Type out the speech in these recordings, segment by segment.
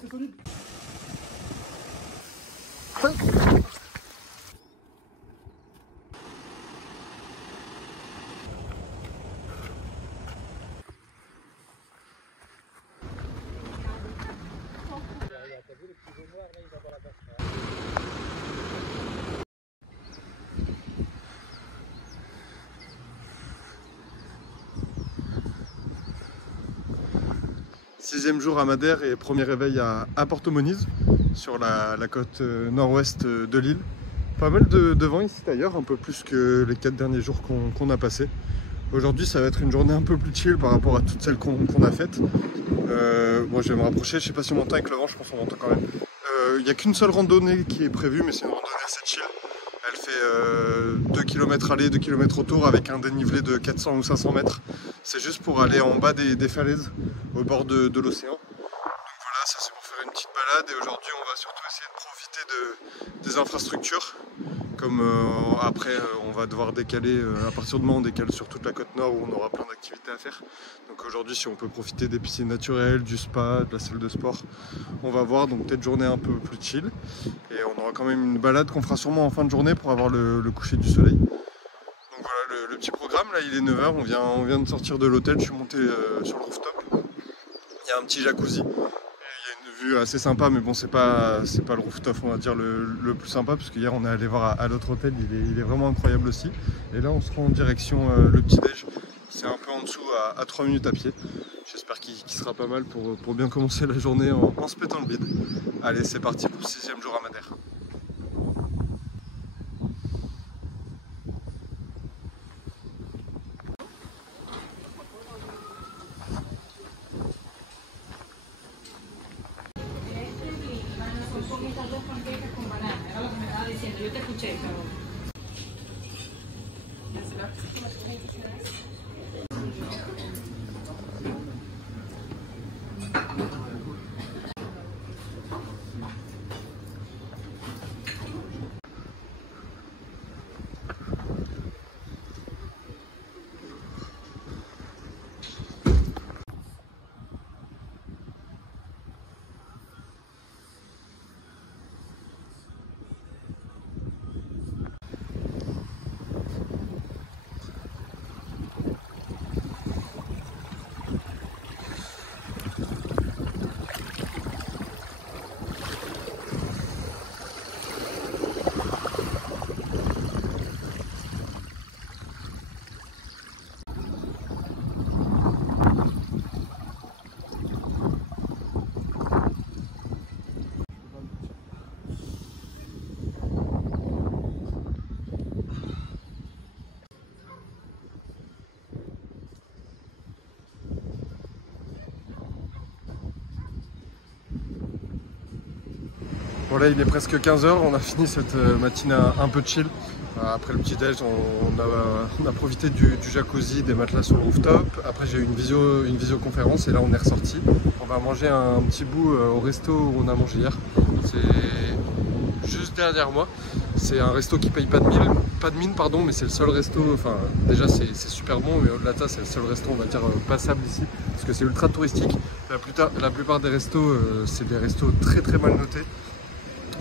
c'est solide. Sixième jour à Madère et premier réveil à Porto Moniz, sur la côte nord-ouest de l'île. Pas mal de vent ici d'ailleurs, un peu plus que les 4 derniers jours qu'on a passés. Aujourd'hui ça va être une journée un peu plus chill par rapport à toutes celles qu'on a faites. Moi je vais me rapprocher, je sais pas si on m'entend avec le vent, je pense qu'on m'entend quand même. Il n'y a qu'une seule randonnée qui est prévue, mais c'est une randonnée assez chill. Elle fait 2 km aller, 2 km retour avec un dénivelé de 400 ou 500 mètres. C'est juste pour aller en bas des falaises au bord de l'océan. Donc voilà, ça c'est pour faire une petite balade et aujourd'hui on va surtout essayer de profiter des infrastructures. Comme après on va devoir décaler, à partir de demain on décale sur toute la côte nord où on aura plein d'activités à faire. Donc aujourd'hui si on peut profiter des piscines naturelles, du spa, de la salle de sport, on va voir, donc peut-être journée un peu plus chill. Et on aura quand même une balade qu'on fera sûrement en fin de journée pour avoir le coucher du soleil. Donc voilà le petit programme, là il est 9 h, on vient de sortir de l'hôtel, je suis monté sur le rooftop. Il y a un petit jacuzzi. Il y a une vue assez sympa, mais bon, c'est pas le rooftop, on va dire, le plus sympa, parce qu'hier on est allé voir à l'autre hôtel, il est vraiment incroyable aussi. Et là on se rend en direction le petit-déj, c'est un peu en dessous à 3 minutes à pied. J'espère qu'il sera pas mal pour bien commencer la journée en se pétant le bide. Allez, c'est parti pour le 6e jour à Madère. Bon là il est presque 15 h, on a fini cette matinée un peu chill. Après le petit déj on a profité du jacuzzi, des matelas sur le rooftop. Après j'ai eu une visioconférence et là on est ressorti. On va manger un petit bout au resto où on a mangé hier. C'est juste derrière moi. C'est un resto qui paye pas de mine, pardon, mais c'est le seul resto, enfin déjà c'est super bon, mais au-delà de ça c'est le seul resto on va dire passable ici, parce que c'est ultra touristique. La plupart des restos c'est des restos très mal notés,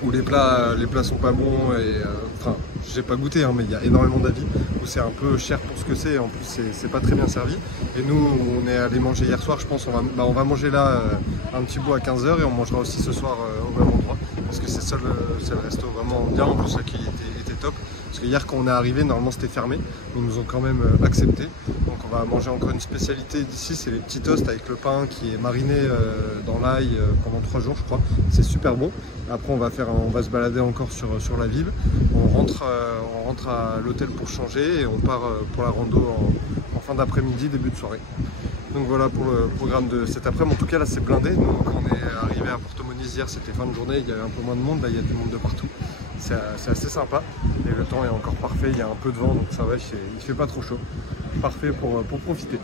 où les plats sont pas bons et enfin j'ai pas goûté hein, mais il y a énormément d'avis où c'est un peu cher pour ce que c'est, en plus c'est pas très bien servi. Et nous on est allé manger hier soir, je pense on va manger là un petit bout à 15 h et on mangera aussi ce soir au même endroit, parce que c'est le resto vraiment bien, en plus l'accueil était top. Parce que hier quand on est arrivé, normalement c'était fermé, ils nous ont quand même accepté. Donc on va manger encore une spécialité d'ici, c'est les petits toasts avec le pain qui est mariné dans l'ail pendant 3 jours je crois. C'est super bon. Après on va se balader encore sur la ville. On rentre à l'hôtel pour changer et on part pour la rando en fin d'après-midi, début de soirée. Donc voilà pour le programme de cet après-midi. En tout cas là c'est blindé. Nous quand on est arrivé à Porto Moniz hier, c'était fin de journée, il y avait un peu moins de monde, là il y a du monde de partout. C'est assez sympa et le temps est encore parfait, il y a un peu de vent donc ça va, il fait pas trop chaud. Parfait pour profiter.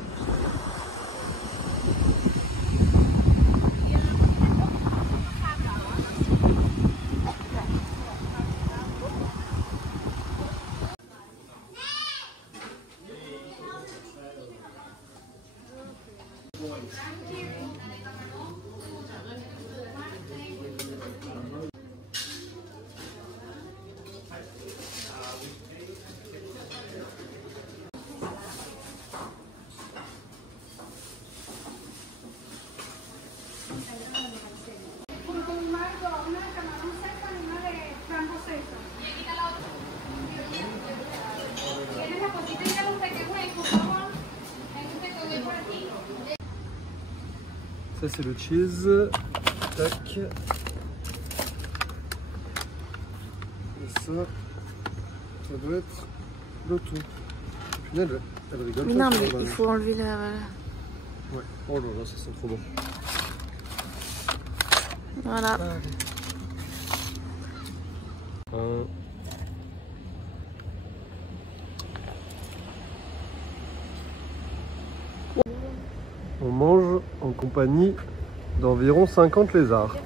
Ça c'est le cheese. Tac. Et ça doit être le tout. Punaise, elle rigole. Mais non, mais il faut enlever la... Ouais. Oh là là, ça sent trop bon. Voilà. Allez. On mange en compagnie d'environ 50 lézards.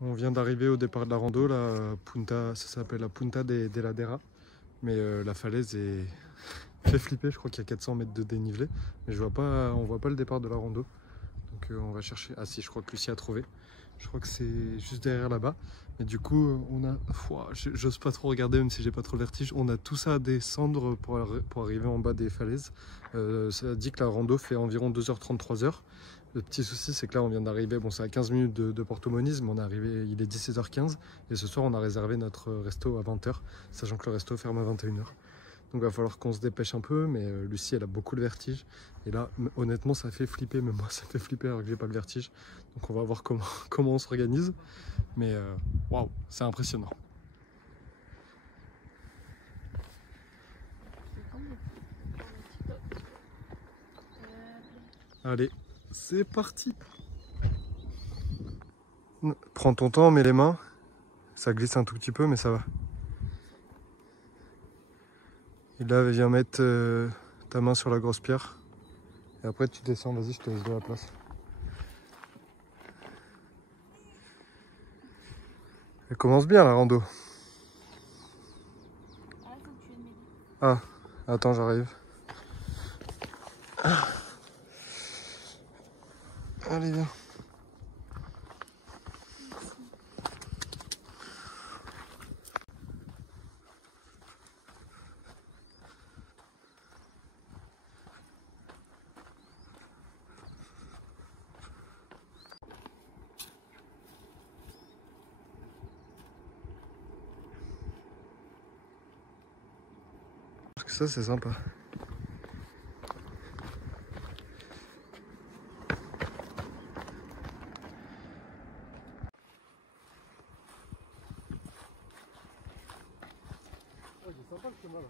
On vient d'arriver au départ de la rando, la Punta, ça s'appelle la Punta de Ladera, mais la falaise est fait flipper, je crois qu'il y a 400 mètres de dénivelé, mais on voit pas le départ de la rando, donc on va chercher, ah si, je crois que Lucie a trouvé, je crois que c'est juste derrière là-bas, mais du coup on a, j'ose pas trop regarder même si j'ai pas trop le vertige, on a tout ça à descendre pour arriver en bas des falaises, ça dit que la rando fait environ 2h30, 3h. Le petit souci, c'est que là, on vient d'arriver, bon, c'est à 15 minutes de Porto Moniz, mais on est arrivé, il est 17h15, et ce soir, on a réservé notre resto à 20h, sachant que le resto ferme à 21h. Donc, il va falloir qu'on se dépêche un peu, mais Lucie, elle a beaucoup le vertige, et là, honnêtement, ça fait flipper, même moi, ça fait flipper alors que j'ai pas le vertige. Donc, on va voir comment on s'organise, mais waouh, c'est impressionnant. Allez. C'est parti. Prends ton temps, mets les mains. Ça glisse un tout petit peu, mais ça va. Et là, viens mettre ta main sur la grosse pierre. Et après, tu descends. Vas-y, je te laisse de la place. Elle commence bien, la rando. Ah, attends, j'arrive. Allez, viens. Parce que ça, c'est sympa. C'est sympa le chemin là.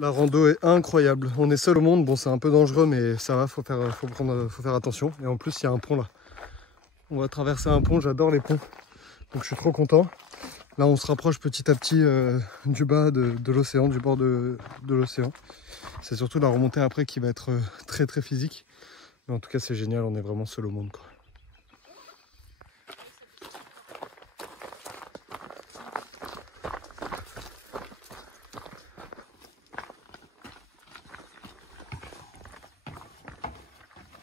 La rando est incroyable. On est seul au monde. Bon, c'est un peu dangereux, mais ça va. Faut faire attention. Et en plus, il y a un pont là. On va traverser un pont. J'adore les ponts. Donc, je suis trop content. Là, on se rapproche petit à petit du bas de l'océan, du bord de l'océan. C'est surtout la remontée après qui va être très très physique. Mais en tout cas, c'est génial, on est vraiment seul au monde, quoi.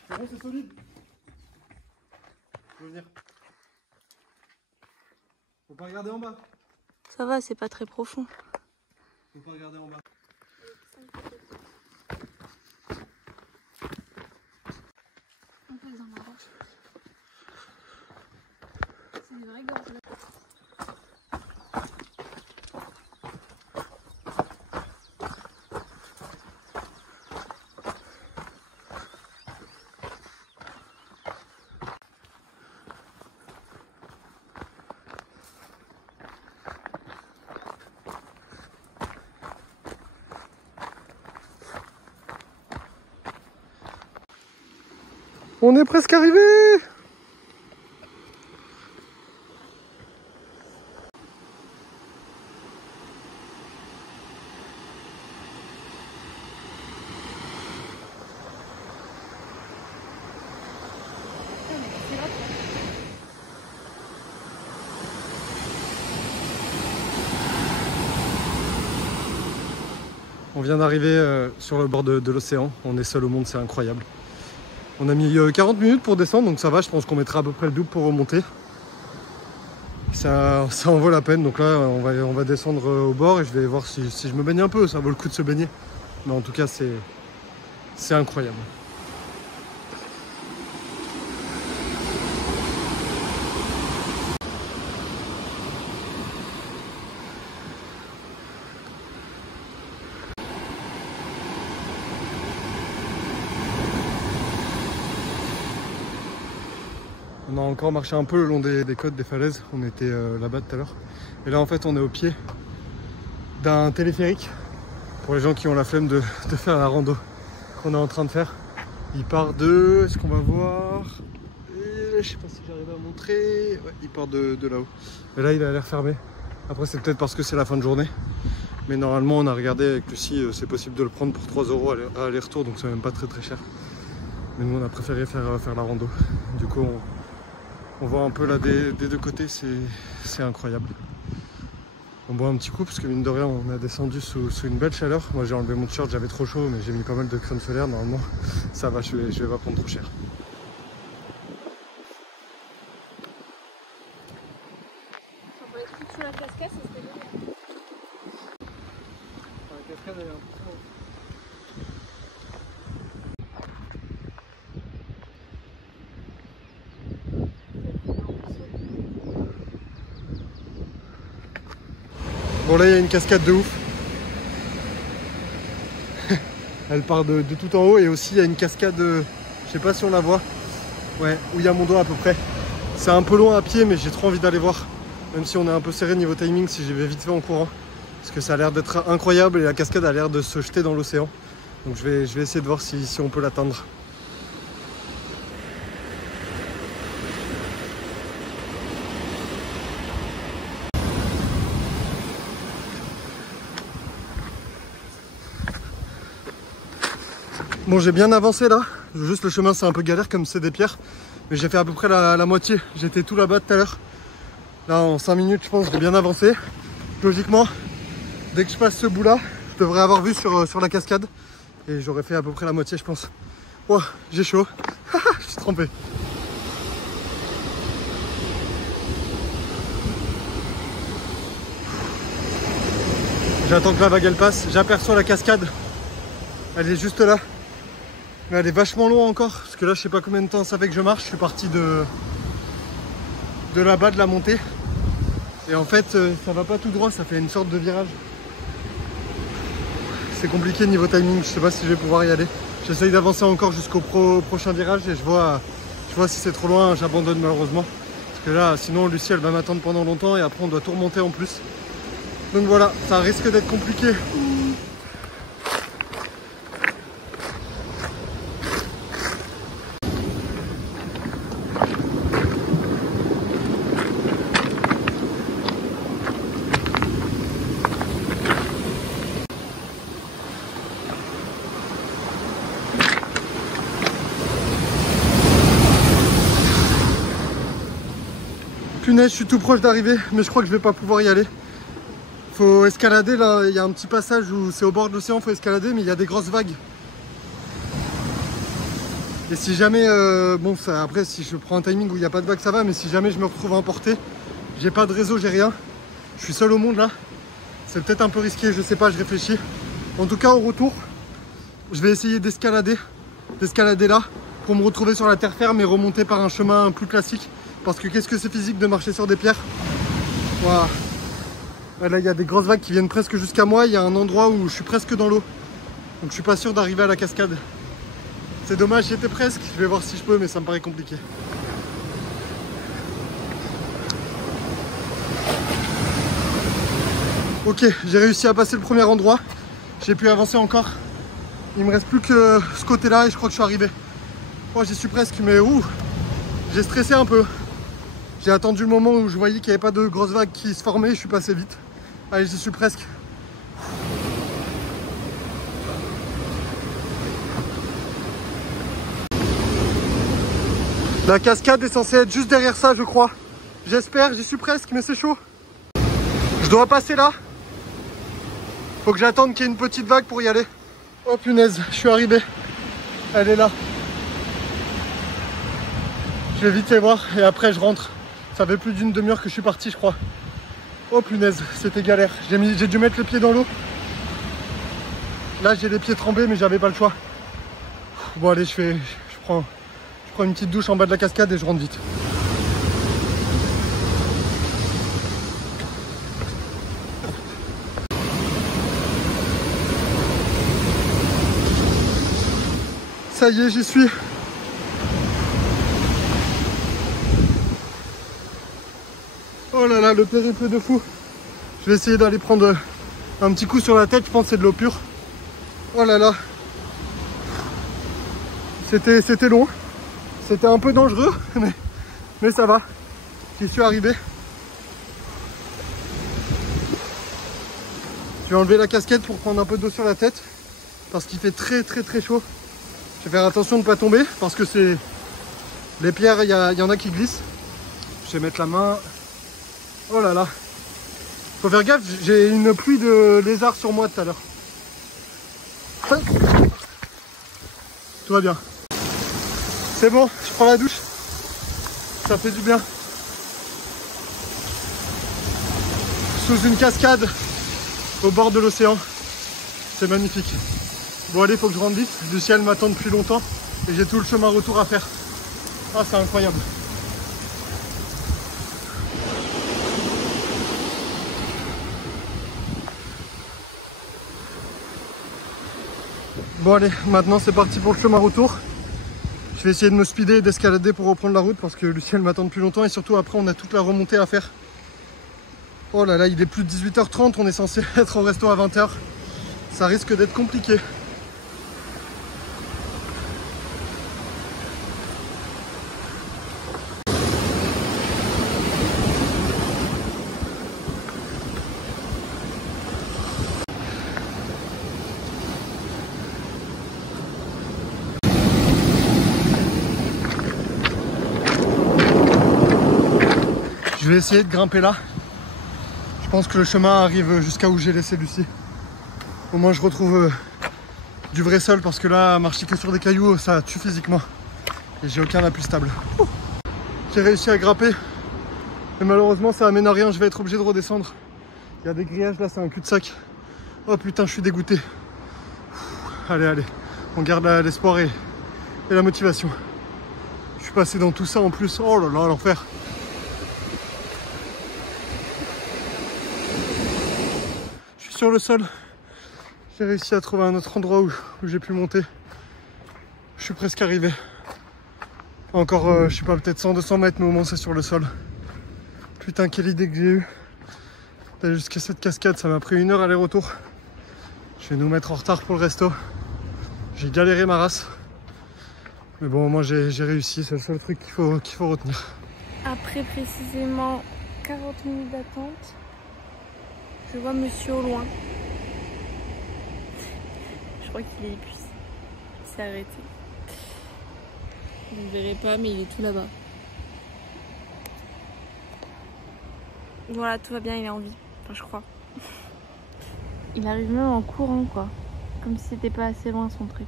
C'est bon, c'est solide. Je veux venir. Faut pas regarder en bas. Ça va, c'est pas très profond. Faut pas regarder en bas. Un peu dans la roche. C'est une vraie gorge là. On est presque arrivé. On vient d'arriver sur le bord de l'océan. On est seul au monde, c'est incroyable. On a mis 40 minutes pour descendre, donc ça va, je pense qu'on mettra à peu près le double pour remonter. Ça en vaut la peine, donc là on va descendre au bord et je vais voir si je me baigne un peu, ça vaut le coup de se baigner. Mais en tout cas c'est incroyable. On a encore marché un peu le long des côtes, des falaises. On était là-bas tout à l'heure. Et là, en fait, on est au pied d'un téléphérique. Pour les gens qui ont la flemme de faire la rando qu'on est en train de faire. Il part de... Est-ce qu'on va voir? Je sais pas si j'arrive à montrer. Ouais, il part de là-haut. Et là, il a l'air fermé. Après, c'est peut-être parce que c'est la fin de journée. Mais normalement, on a regardé avec Lucie, c'est possible de le prendre pour 3 € à aller-retour. Donc, c'est même pas très très cher. Mais nous, on a préféré faire la rando. Du coup, on voit un peu là des deux côtés, c'est incroyable. On boit un petit coup parce que mine de rien on a descendu sous une belle chaleur. Moi j'ai enlevé mon t-shirt, j'avais trop chaud mais j'ai mis pas mal de crème solaire. Normalement ça va, je vais pas prendre trop cher. On peut être sous la cascade, ça serait bien. La cascade elle est un peu trop. Bon là il y a une cascade de ouf. Elle part de tout en haut et aussi il y a une cascade, je sais pas si on la voit, ouais, où il y a mon doigt à peu près. C'est un peu loin à pied mais j'ai trop envie d'aller voir. Même si on est un peu serré niveau timing si j'y vais vite fait en courant. Parce que ça a l'air d'être incroyable et la cascade a l'air de se jeter dans l'océan. Donc je vais essayer de voir si on peut l'atteindre. Bon, j'ai bien avancé là, juste le chemin c'est un peu galère comme c'est des pierres, mais j'ai fait à peu près la moitié, j'étais tout là-bas tout à l'heure. Là en 5 minutes je pense que j'ai bien avancé. Logiquement, dès que je passe ce bout là, je devrais avoir vu sur la cascade et j'aurais fait à peu près la moitié je pense. Ouah, j'ai chaud, je suis trempé. J'attends que la vague elle passe, j'aperçois la cascade, elle est juste là. Mais elle est vachement loin encore, parce que là je sais pas combien de temps ça fait que je marche, je suis parti de là-bas de la montée. Et en fait ça va pas tout droit, ça fait une sorte de virage. C'est compliqué niveau timing, je sais pas si je vais pouvoir y aller. J'essaye d'avancer encore jusqu'au prochain virage et je vois si c'est trop loin, j'abandonne malheureusement. Parce que là sinon Lucie elle va m'attendre pendant longtemps et après on doit tout remonter en plus. Donc voilà, ça risque d'être compliqué. punaise, je suis tout proche d'arriver, mais je crois que je vais pas pouvoir y aller. Faut escalader là, il y a un petit passage où c'est au bord de l'océan, faut escalader, mais il y a des grosses vagues. Et si jamais, bon ça, après si je prends un timing où il n'y a pas de vagues ça va, mais si jamais je me retrouve emporté, j'ai pas de réseau, j'ai rien. Je suis seul au monde là. C'est peut-être un peu risqué, je sais pas, je réfléchis. En tout cas au retour, je vais essayer d'escalader là, pour me retrouver sur la terre ferme et remonter par un chemin plus classique. Parce que qu'est-ce que c'est physique de marcher sur des pierres. Voilà. Là il y a des grosses vagues qui viennent presque jusqu'à moi, il y a un endroit où je suis presque dans l'eau. Donc je suis pas sûr d'arriver à la cascade. C'est dommage, j'y étais presque, je vais voir si je peux, mais ça me paraît compliqué. Ok, j'ai réussi à passer le premier endroit. J'ai pu avancer encore. Il me reste plus que ce côté-là et je crois que je suis arrivé. Oh, j'y suis presque, mais j'ai stressé un peu. J'ai attendu le moment où je voyais qu'il n'y avait pas de grosses vagues qui se formaient, je suis passé vite. Allez, j'y suis presque. La cascade est censée être juste derrière ça, je crois. J'espère, j'y suis presque, mais c'est chaud. Je dois passer là. Faut que j'attende qu'il y ait une petite vague pour y aller. Oh punaise, je suis arrivé. Elle est là. Je vais vite y voir et après je rentre. Ça fait plus d'une demi-heure que je suis parti, je crois. Oh punaise, c'était galère. J'ai dû mettre les pieds dans l'eau. Là, j'ai les pieds trempés, mais j'avais pas le choix. Bon, allez, je prends une petite douche en bas de la cascade et je rentre vite. Ça y est, j'y suis. Oh là là, le périple de fou. Je vais essayer d'aller prendre un petit coup sur la tête, je pense que c'est de l'eau pure. Oh là là. C'était long. C'était un peu dangereux, mais ça va. J'y suis arrivé. Je vais enlever la casquette pour prendre un peu d'eau sur la tête. Parce qu'il fait très chaud. Je vais faire attention de ne pas tomber. Parce que c'est... Les pierres, il y en a qui glissent. Je vais mettre la main. Oh là là. Faut faire gaffe, j'ai une pluie de lézards sur moi tout à l'heure. Tout va bien. C'est bon, je prends la douche. Ça fait du bien. Sous une cascade, au bord de l'océan. C'est magnifique. Bon allez, faut que je rentre vite. Le ciel m'attend depuis longtemps. Et j'ai tout le chemin retour à faire. Ah, c'est incroyable. Bon allez, maintenant c'est parti pour le chemin retour. Je vais essayer de me speeder et d'escalader pour reprendre la route parce que le ciel m'attend depuis longtemps et surtout après on a toute la remontée à faire. Oh là là, il est plus de 18h30, on est censé être au resto à 20h. Ça risque d'être compliqué. Je vais essayer de grimper là. Je pense que le chemin arrive jusqu'à où j'ai laissé Lucie. Au moins je retrouve du vrai sol parce que là, marcher que sur des cailloux, ça tue physiquement. Et j'ai aucun appui stable. J'ai réussi à grimper. Mais malheureusement ça amène à rien, je vais être obligé de redescendre. Il y a des grillages là, c'est un cul-de-sac. Oh putain, je suis dégoûté. Allez, allez, on garde l'espoir et la motivation. Je suis passé dans tout ça en plus. Oh là là, l'enfer. Sur le sol, j'ai réussi à trouver un autre endroit où j'ai pu monter. Je suis presque arrivé. Encore, je sais pas, peut-être 100-200 mètres, mais au moins c'est sur le sol. Putain, quelle idée que j'ai eue d'aller jusqu'à cette cascade, ça m'a pris 1 heure aller-retour. Je vais nous mettre en retard pour le resto. J'ai galéré ma race. Mais bon, moi j'ai réussi, c'est le seul truc qu'il faut retenir. Après précisément 40 minutes d'attente, je vois monsieur au loin. Je crois qu'il est épuisé. Il s'est arrêté. Vous ne verrez pas, mais il est tout là-bas. Voilà, tout va bien, il est en vie. Enfin, je crois. Il arrive même en courant, quoi. Comme si c'était pas assez loin son truc.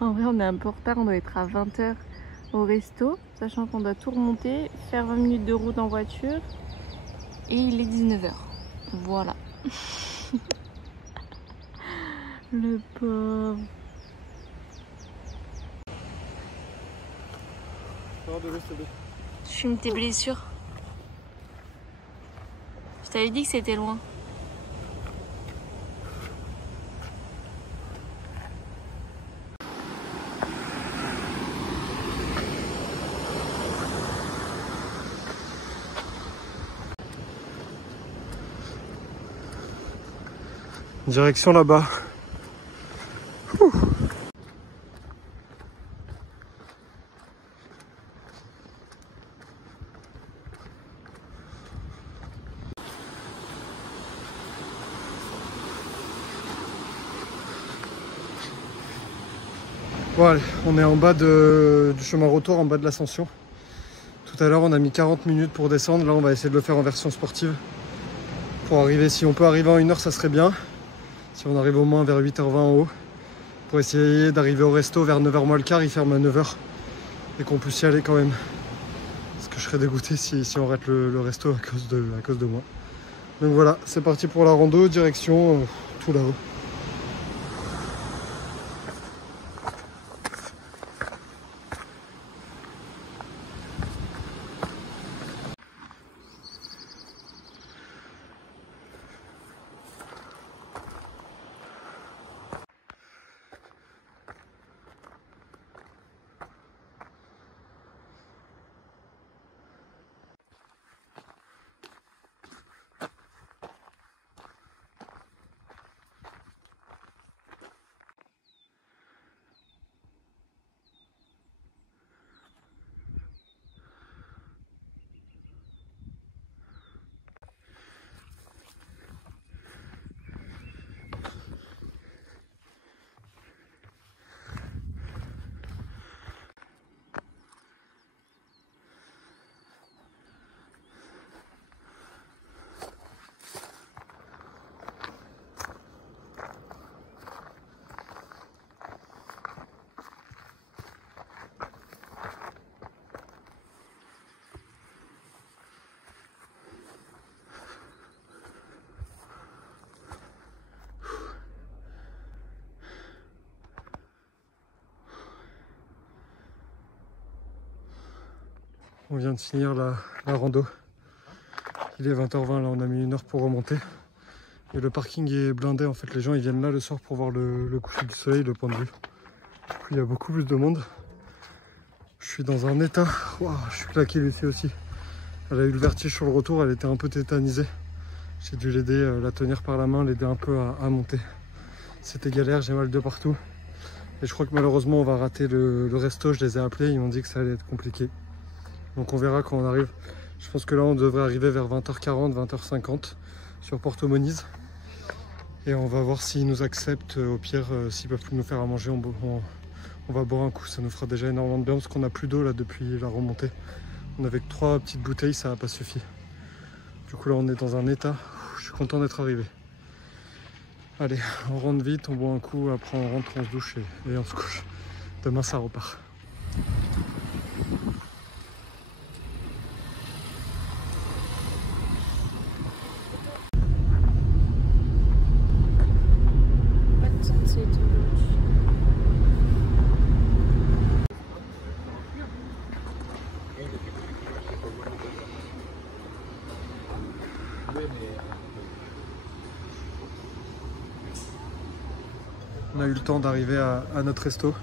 En vrai, on est un peu en retard, on doit être à 20 h au resto, sachant qu'on doit tout remonter, faire 20 minutes de route en voiture. Et il est 19 h. Voilà. Le pauvre. Je fume tes blessures. Je t'avais dit que c'était loin. Direction là-bas. Bon allez, on est en bas du chemin retour, en bas de l'ascension. Tout à l'heure on a mis 40 minutes pour descendre, là on va essayer de le faire en version sportive. Pour arriver, si on peut arriver en 1 heure ça serait bien. Si on arrive au moins vers 8 h 20 en haut. Pour essayer d'arriver au resto vers 9 h moins le quart, il ferme à 9 h. Et qu'on puisse y aller quand même. Parce que je serais dégoûté si on rate le resto à cause de moi. Donc voilà, c'est parti pour la rando, direction tout là-haut. On vient de finir la rando. Il est 20 h 20, là on a mis 1 heure pour remonter. Et le parking est blindé, en fait les gens ils viennent là le soir pour voir le coucher du soleil, le point de vue. Du coup il y a beaucoup plus de monde. Je suis dans un état, wow, je suis claqué Lucie aussi. Elle a eu le vertige sur le retour, elle était un peu tétanisée. J'ai dû l'aider, la tenir par la main, l'aider un peu à monter. C'était galère, j'ai mal de partout. Et je crois que malheureusement on va rater le resto, je les ai appelés, ils m'ont dit que ça allait être compliqué. Donc on verra quand on arrive. Je pense que là on devrait arriver vers 20 h 40, 20 h 50 sur Porto Moniz. Et on va voir s'ils nous acceptent. Au pire, s'ils peuvent plus nous faire à manger, on va boire un coup. Ça nous fera déjà énormément de bien parce qu'on n'a plus d'eau là depuis la remontée. On avait que 3 petites bouteilles, ça n'a pas suffi. Du coup là on est dans un état. Je suis content d'être arrivé. Allez, on rentre vite, on boit un coup, après on rentre, on se douche et on se couche. Demain ça repart. On a eu le temps d'arriver à notre resto.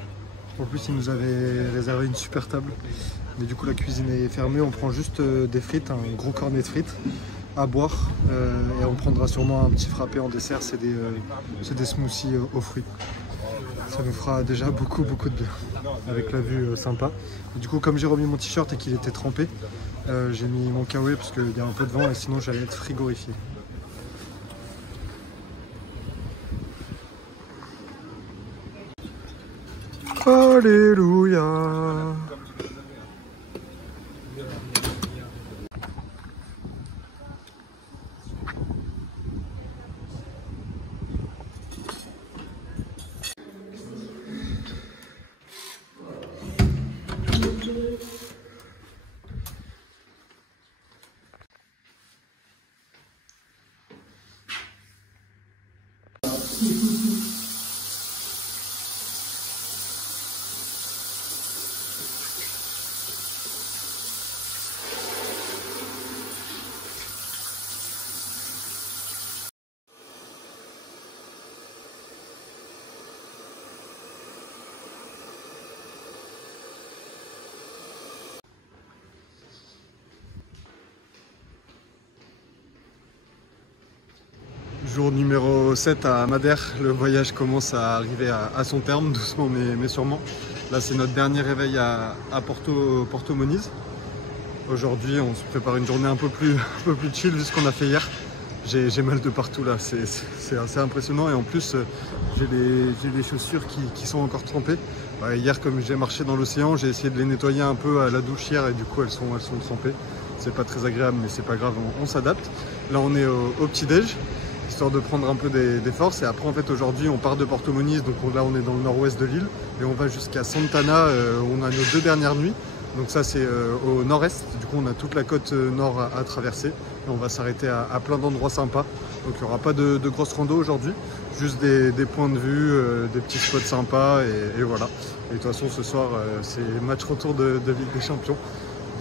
En plus, ils nous avaient réservé une super table. Mais du coup, la cuisine est fermée. On prend juste des frites, un gros cornet de frites à boire. Et on prendra sûrement un petit frappé en dessert. C'est des smoothies aux fruits. Ça nous fera déjà beaucoup de bien. Avec la vue sympa. Et du coup, comme j'ai remis mon t-shirt et qu'il était trempé, j'ai mis mon kawaii parce qu'il y a un peu de vent et sinon j'allais être frigorifié. Alléluia. Jour numéro 7 à Madère, le voyage commence à arriver à son terme, doucement mais sûrement. Là c'est notre dernier réveil à Porto Moniz. Aujourd'hui on se prépare une journée un peu plus chill vu ce qu'on a fait hier. J'ai mal de partout là, c'est assez impressionnant et en plus j'ai les chaussures qui sont encore trempées. Hier comme j'ai marché dans l'océan, j'ai essayé de les nettoyer un peu à la douche hier et du coup elles sont trempées. C'est pas très agréable mais c'est pas grave, on s'adapte. Là on est au petit-déj, histoire de prendre un peu des forces. Et après en fait aujourd'hui on part de Porto Moniz, donc là on est dans le nord-ouest de l'île et on va jusqu'à Santana où on a nos 2 dernières nuits. Donc ça c'est au nord-est, du coup on a toute la côte nord à traverser et on va s'arrêter à plein d'endroits sympas. Donc il n'y aura pas de grosses rando aujourd'hui, juste des points de vue, des petits spots sympas et voilà. Et de toute façon ce soir c'est match retour de Ligue des Champions.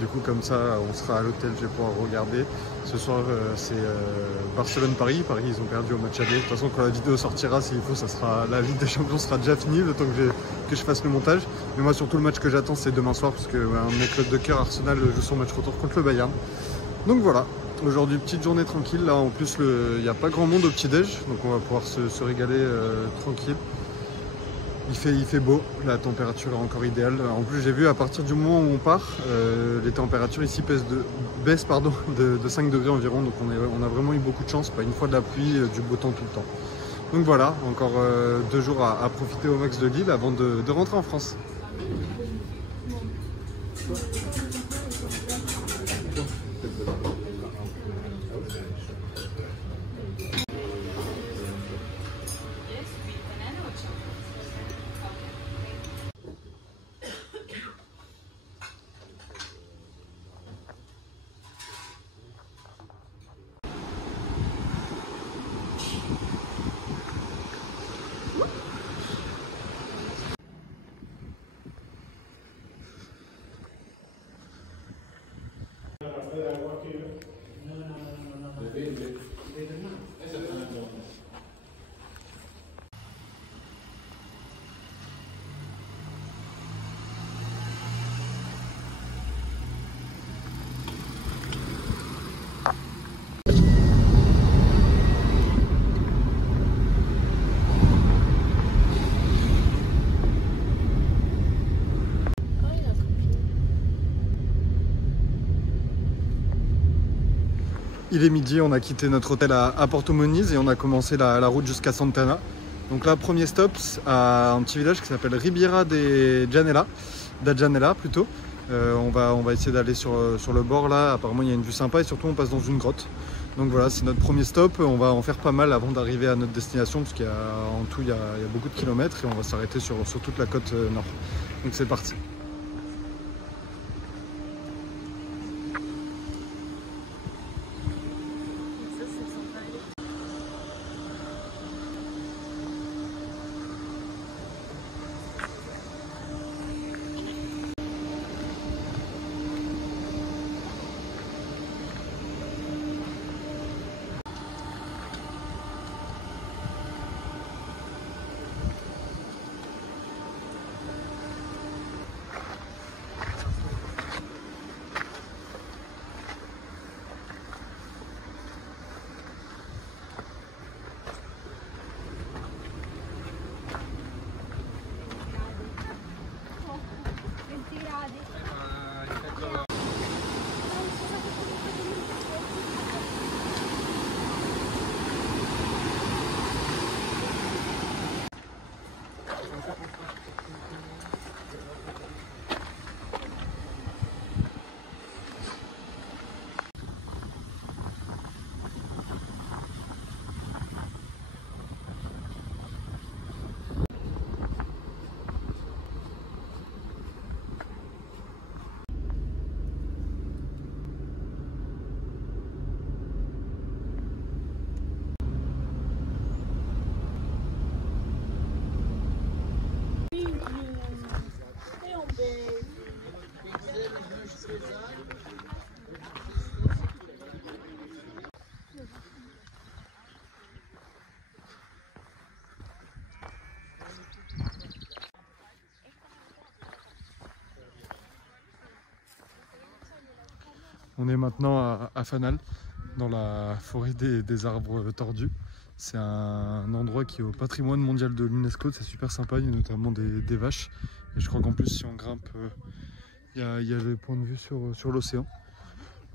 Du coup comme ça on sera à l'hôtel, je vais pouvoir regarder. Ce soir c'est Barcelone-Paris. Paris ils ont perdu au match aller. De toute façon quand la vidéo sortira, s'il faut, ça sera, la Ligue des Champions sera déjà finie le temps que je fasse le montage. Mais moi surtout le match que j'attends c'est demain soir parce que un de mes clubs de cœur, Arsenal, joue son match retour contre le Bayern. Donc voilà, aujourd'hui petite journée tranquille. Là en plus il n'y a pas grand monde au petit-déj, donc on va pouvoir se régaler tranquille. Il fait beau, la température est encore idéale. En plus j'ai vu à partir du moment où on part, les températures ici baissent de 5 degrés environ. Donc on a vraiment eu beaucoup de chance, pas une fois de la pluie, du beau temps tout le temps. Donc voilà, encore 2 jours à profiter au max de l'île avant de rentrer en France. Il est midi, on a quitté notre hôtel à Porto Moniz et on a commencé la route jusqu'à Santana. Donc là, premier stop à un petit village qui s'appelle Ribeira da Janela plutôt. On va essayer d'aller sur le bord là, apparemment il y a une vue sympa et surtout on passe dans une grotte. Donc voilà, c'est notre premier stop, on va en faire pas mal avant d'arriver à notre destination parce qu'en tout il y a beaucoup de kilomètres et on va s'arrêter sur toute la côte nord. Donc c'est parti. On est maintenant à Fanal, dans la forêt des arbres tordus. C'est un endroit qui est au patrimoine mondial de l'UNESCO, c'est super sympa, il y a notamment des vaches. Et je crois qu'en plus si on grimpe, il y a le point de vue sur l'océan.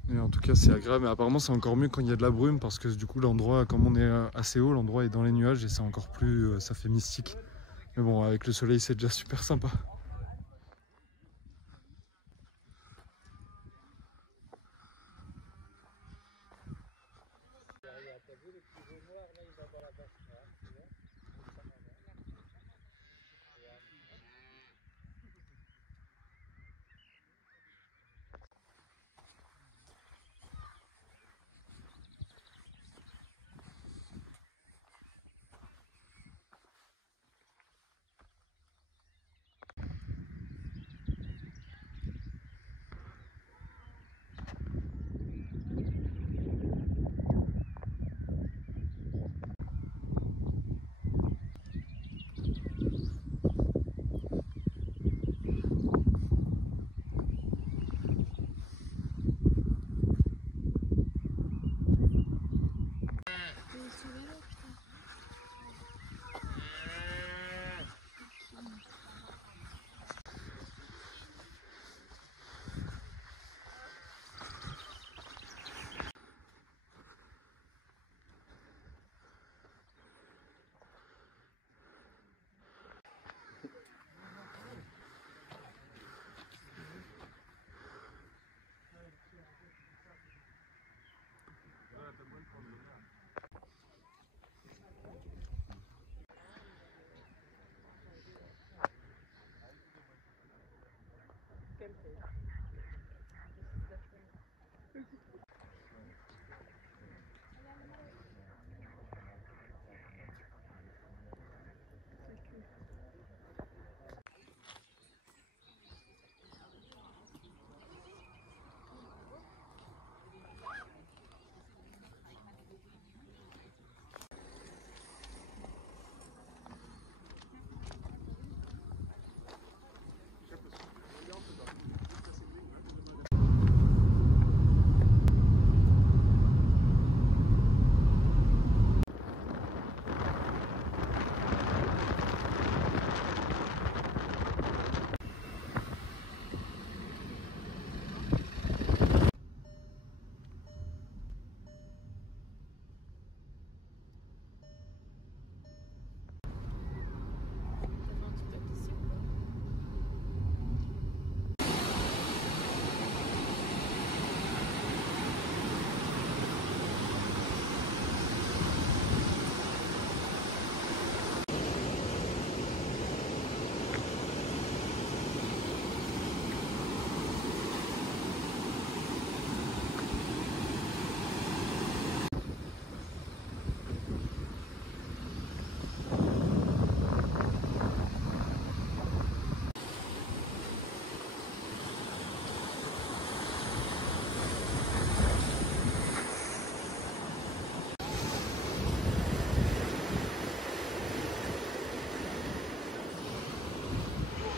Et en tout cas c'est agréable, mais apparemment c'est encore mieux quand il y a de la brume parce que du coup l'endroit, comme on est assez haut, l'endroit est dans les nuages et c'est encore plus, ça fait mystique. Mais bon, avec le soleil c'est déjà super sympa.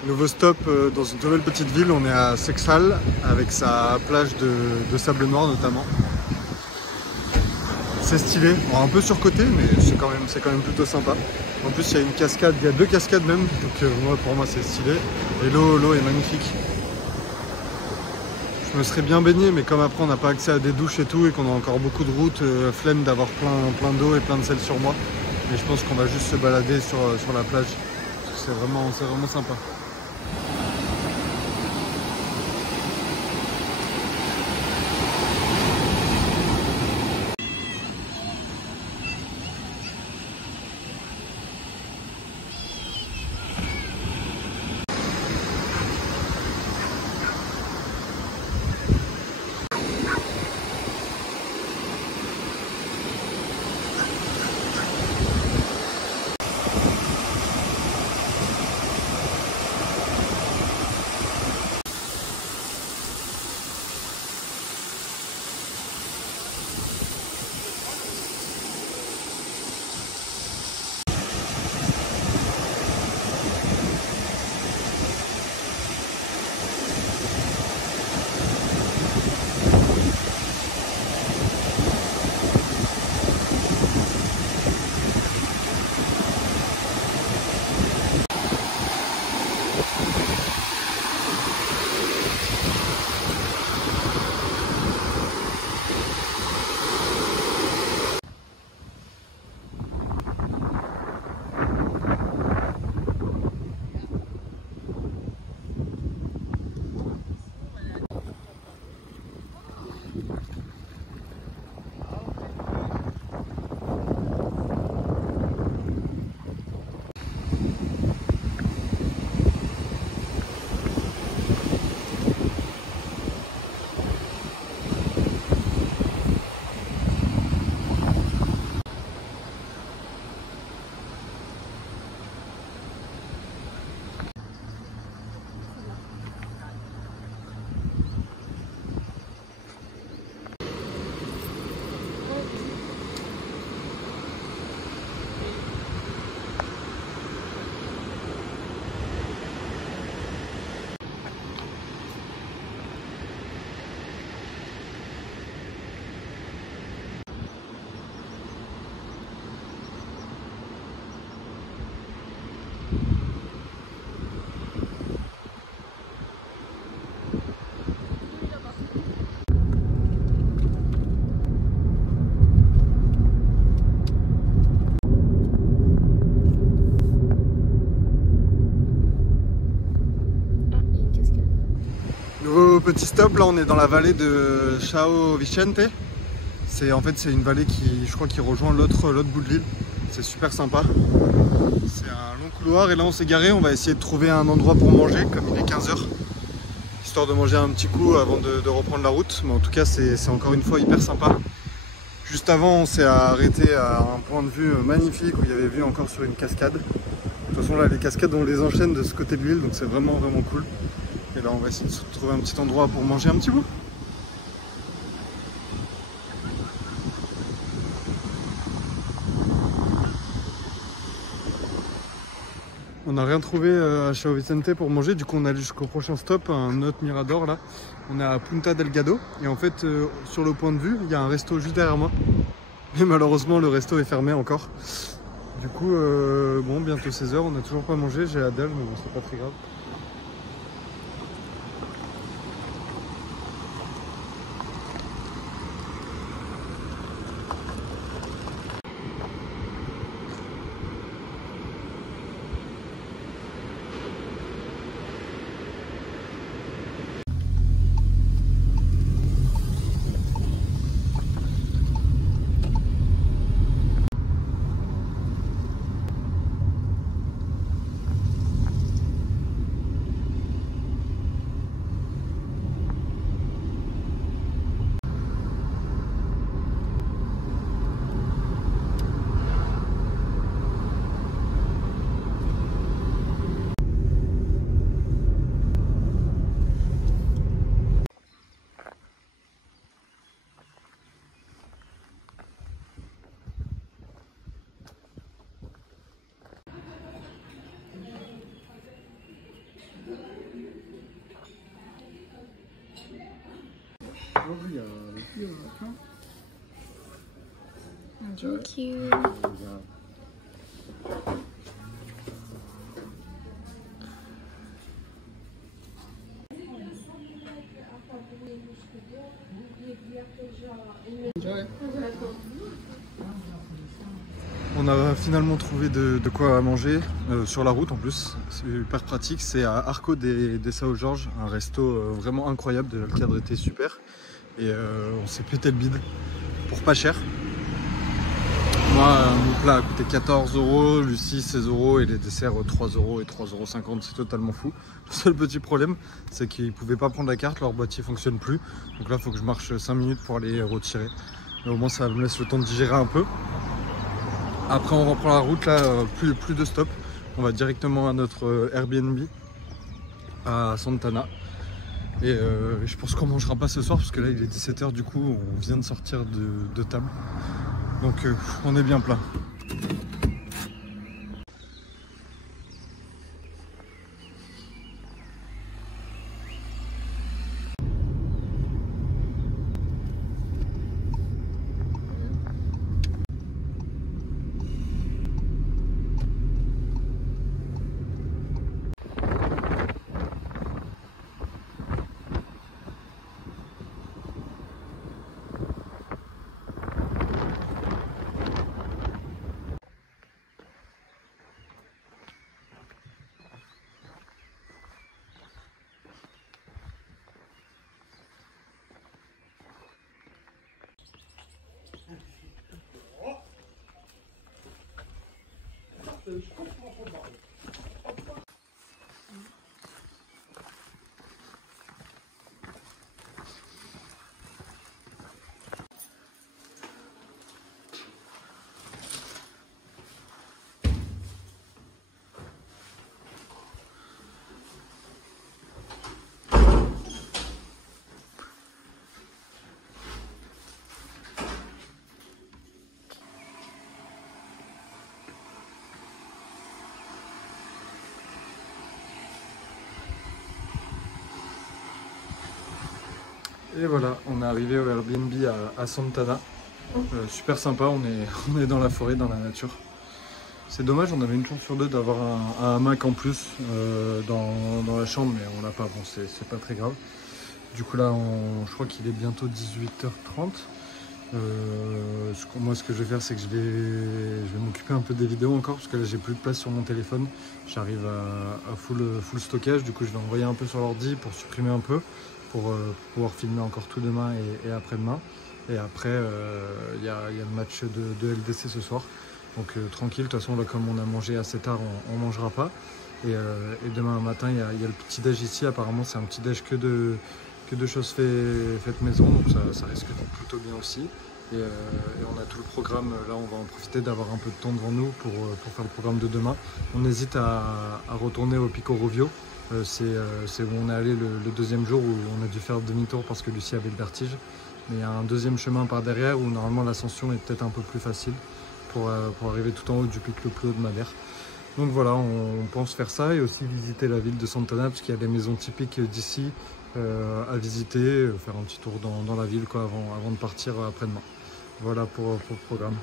Nouveau stop dans une nouvelle petite ville, on est à Sexal avec sa plage de sable noir notamment. C'est stylé, bon, un peu surcoté mais c'est quand même plutôt sympa. En plus il y a une cascade, il y a 2 cascades même, donc pour moi c'est stylé. Et l'eau est magnifique. Je me serais bien baigné mais comme après on n'a pas accès à des douches et tout et qu'on a encore beaucoup de routes, flemme d'avoir plein d'eau et plein de sel sur moi. Et je pense qu'on va juste se balader sur la plage. C'est vraiment sympa. Petit stop, là on est dans la vallée de São Vicente. En fait c'est une vallée qui, je crois, qui rejoint l'autre bout de l'île. C'est super sympa. C'est un long couloir et là on s'est garé. On va essayer de trouver un endroit pour manger comme il est 15 h. Histoire de manger un petit coup avant de reprendre la route. Mais en tout cas c'est encore une fois hyper sympa. Juste avant on s'est arrêté à un point de vue magnifique où il y avait vue encore sur une cascade. De toute façon là les cascades on les enchaîne de ce côté de l'île, donc c'est vraiment cool. Et là on va essayer de se trouver un petit endroit pour manger un petit bout. On n'a rien trouvé à São Vicente pour manger, du coup on allait jusqu'au prochain stop, un autre mirador là. On est à Punta Delgado et en fait sur le point de vue il y a un resto juste derrière moi. Mais malheureusement le resto est fermé encore. Du coup bon, bientôt 16 h, on n'a toujours pas mangé, j'ai la dalle mais bon c'est pas très grave. Thank you. On a finalement trouvé de quoi manger sur la route en plus, c'est hyper pratique. C'est à Arco de São Jorge, un resto vraiment incroyable, le cadre était super et on s'est pété le bide pour pas cher. Moi mon plat a coûté 14 €, Lucie 16 € et les desserts 3 € et 3,50 €, c'est totalement fou. Le seul petit problème c'est qu'ils ne pouvaient pas prendre la carte, leur boîtier fonctionne plus, donc là il faut que je marche 5 minutes pour aller retirer. Mais au moins ça me laisse le temps de digérer un peu. Après on reprend la route là, plus de stop. On va directement à notre Airbnb à Santana. Et je pense qu'on mangera pas ce soir parce que là il est 17 h, du coup on vient de sortir de table. Donc on est bien plein. Et voilà, on est arrivé au Airbnb à Santana. Super sympa, on est dans la forêt, dans la nature. C'est dommage, on avait une chance sur deux d'avoir un hamac en plus dans la chambre, mais on l'a pas, bon c'est pas très grave. Du coup là, je crois qu'il est bientôt 18 h 30. Moi ce que je vais faire c'est que je vais m'occuper un peu des vidéos encore parce que là j'ai plus de place sur mon téléphone. J'arrive à full stockage, du coup je vais envoyer un peu sur l'ordi pour supprimer un peu. pour pouvoir filmer encore tout demain et après-demain. Et après, il y a le match de LDC ce soir. Donc tranquille, de toute façon, là, comme on a mangé assez tard, on ne mangera pas. Et demain matin, il y a le petit-déj ici. Apparemment, c'est un petit-déj que de choses faites maison. Donc ça risque d'être plutôt bien aussi. Et on a tout le programme. Là, on va en profiter d'avoir un peu de temps devant nous pour faire le programme de demain. On hésite à retourner au Pico Rovio. C'est où on est allé le deuxième jour où on a dû faire demi-tour parce que Lucie avait le vertige. Mais il y a un deuxième chemin par derrière où normalement l'ascension est peut-être un peu plus facile pour arriver tout en haut du pic le plus haut de Madère. Donc voilà, on pense faire ça et aussi visiter la ville de Santana parce qu'il y a des maisons typiques d'ici à visiter, faire un petit tour dans la ville quoi, avant de partir après-demain. Voilà pour le programme.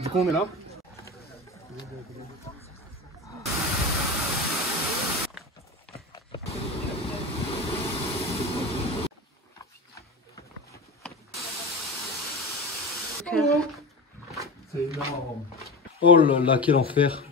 Du coup on est là. C'est énorme. Oh là là, quel enfer.